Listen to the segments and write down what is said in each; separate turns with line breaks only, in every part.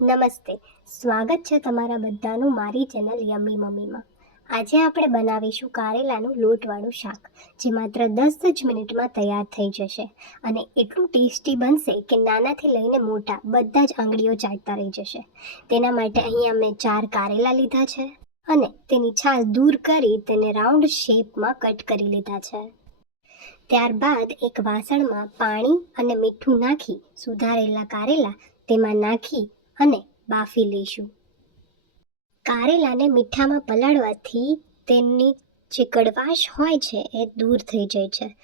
નમસ્તે. સ્વાગત છે તમારા બધાનું મારી ચેનલ યમ્મી મમ્મીમાં આજે આપણે બનાવીશું કારેલાનું લોટવાળું શાક, જે માત્ર દસ જ મિનિટમાં તૈયાર થઈ જશે અને એટલું ટેસ્ટી બનશે કે નાનાથી લઈને મોટા બધા જ આંગળીઓ ચાટતા રહી જશે. તેના માટે અહીંયા મેં ચાર કારેલા લીધા છે અને તેની છાલ દૂર કરી તેને રાઉન્ડ શેપમાં કટ કરી લીધા છે. ત્યારબાદ એક વાસણમાં પાણી અને મીઠું નાખી સુધારેલા કારેલા તેમાં નાખી અને બાફી લઈશું. કારેલાને મીઠામાં પલાળવાથી તેની જે કડવાશ હોય છે એ દૂર થઈ જાય છે.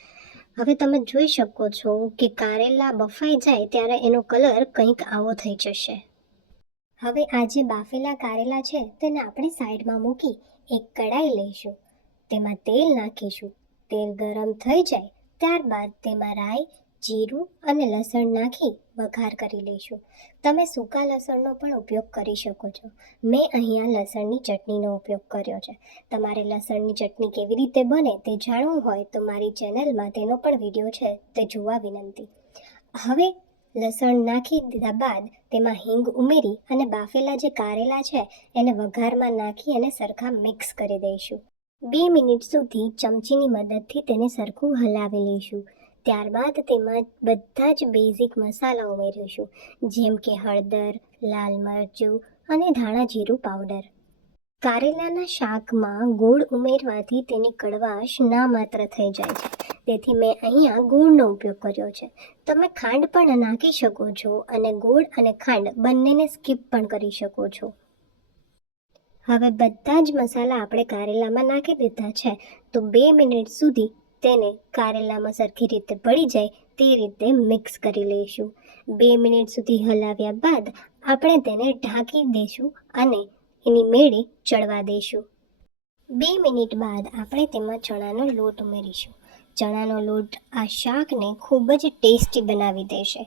હવે તમે જોઈ શકો છો કે કારેલા બફાઈ જાય ત્યારે એનો કલર કંઈક આવો થઈ જશે. હવે આ જે બાફેલા કારેલા છે તેને આપણે સાઈડમાં મૂકી એક કડાઈ લઈશું. તેમાં તેલ નાખીશું. તેલ ગરમ થઈ જાય ત્યારબાદ તેમાં રાઈ જીરું અને લસણ નાખી વઘાર કરી લઈશું. તમે સૂકા લસણનો પણ ઉપયોગ કરી શકો છો. મેં અહીંયા લસણની ચટણીનો ઉપયોગ કર્યો છે. તમારે લસણની ચટણી કેવી રીતે બને તે જાણવું હોય તો મારી ચેનલમાં તેનો પણ વીડિયો છે તે જોવા વિનંતી. હવે લસણ નાખી દીધા બાદ તેમાં હિંગ ઉમેરી અને બાફેલા જે કારેલા છે એને વઘારમાં નાખી અને સરખા મિક્સ કરી દઈશું. બે મિનિટ સુધી ચમચીની મદદથી તેને સરખું હલાવી લઈશું. ત્યારબાદ તેમાં બધા જ બેઝિક મસાલા ઉમેરીશું જેમ કે હળદર, લાલ મરચું અને ધાણા જીરું પાવડર કારેલાના શાકમાં ગોળ ઉમેરવાથી તેની કડવાશ ના માત્ર થઈ જાય છે. તેથી મેં અહીંયા ગોળનો ઉપયોગ કર્યો છે. તમે ખાંડ પણ નાખી શકો છો અને ગોળ અને ખાંડ બંનેને સ્કીપ પણ કરી શકો છો. હવે બધા જ મસાલા આપણે કારેલામાં નાખી દીધા છે. તો બે મિનિટ સુધી તેને કારેલામાં સરખી રીતે પડી જાય તે રીતે મિક્સ કરી લઈશું. બે મિનિટ સુધી હલાવ્યા બાદ આપણે તેને ઢાંકી દઈશું અને એની મેળે ચડવા દઈશું. બે મિનિટ બાદ આપણે તેમાં ચણાનો લોટ ઉમેરીશું. ચણાનો લોટ આ શાકને ખૂબ જ ટેસ્ટી બનાવી દેશે.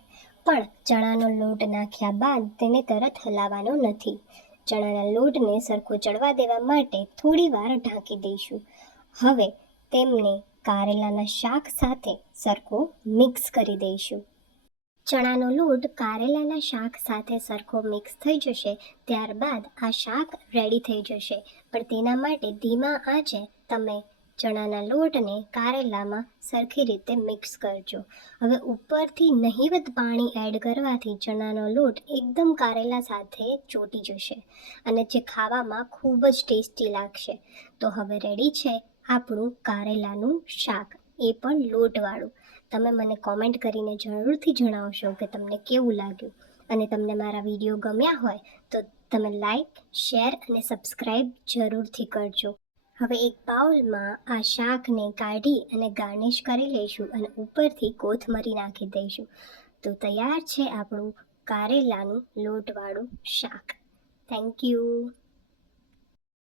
પણ ચણાનો લોટ નાખ્યા બાદ તેને તરત હલાવવાનો નથી. ચણાના લોટને સરખો ચડવા દેવા માટે થોડી વાર ઢાંકી દઈશું. હવે તેમને કારેલાના શાક સાથે સરખો મિક્સ કરી દઈશું. ચણાનો લોટ કારેલાના શાક સાથે સરખો મિક્સ થઈ જશે, ત્યારબાદ આ શાક રેડી થઈ જશે. પણ તેના માટે ધીમા આંચે તમે ચણાના લોટને કારેલામાં સરખી રીતે મિક્સ કરજો. હવે ઉપરથી નહીવત પાણી એડ કરવાથી ચણાનો લોટ એકદમ કારેલા સાથે ચોટી જશે અને જે ખાવામાં ખૂબ જ ટેસ્ટી લાગશે. તો હવે રેડી છે? આપણું કારેલાનું શાક, એ પણ લોટવાળું. તમે મને કોમેન્ટ કરીને જરૂરથી જણાવશો કે તમને કેવું લાગ્યું. અને તમને મારા વીડિયો ગમ્યા હોય, તો તમે લાઈક શેર અને સબસ્ક્રાઈબ જરૂરથી કરજો. હવે એક બાઉલમાં આ શાકને કાઢી અને ગાર્નિશ કરી લઈશું અને ઉપરથી કોથમરી નાખી દઈશું. તો તૈયાર છે આપણું કારેલાનું લોટવાળું શાક. Thank you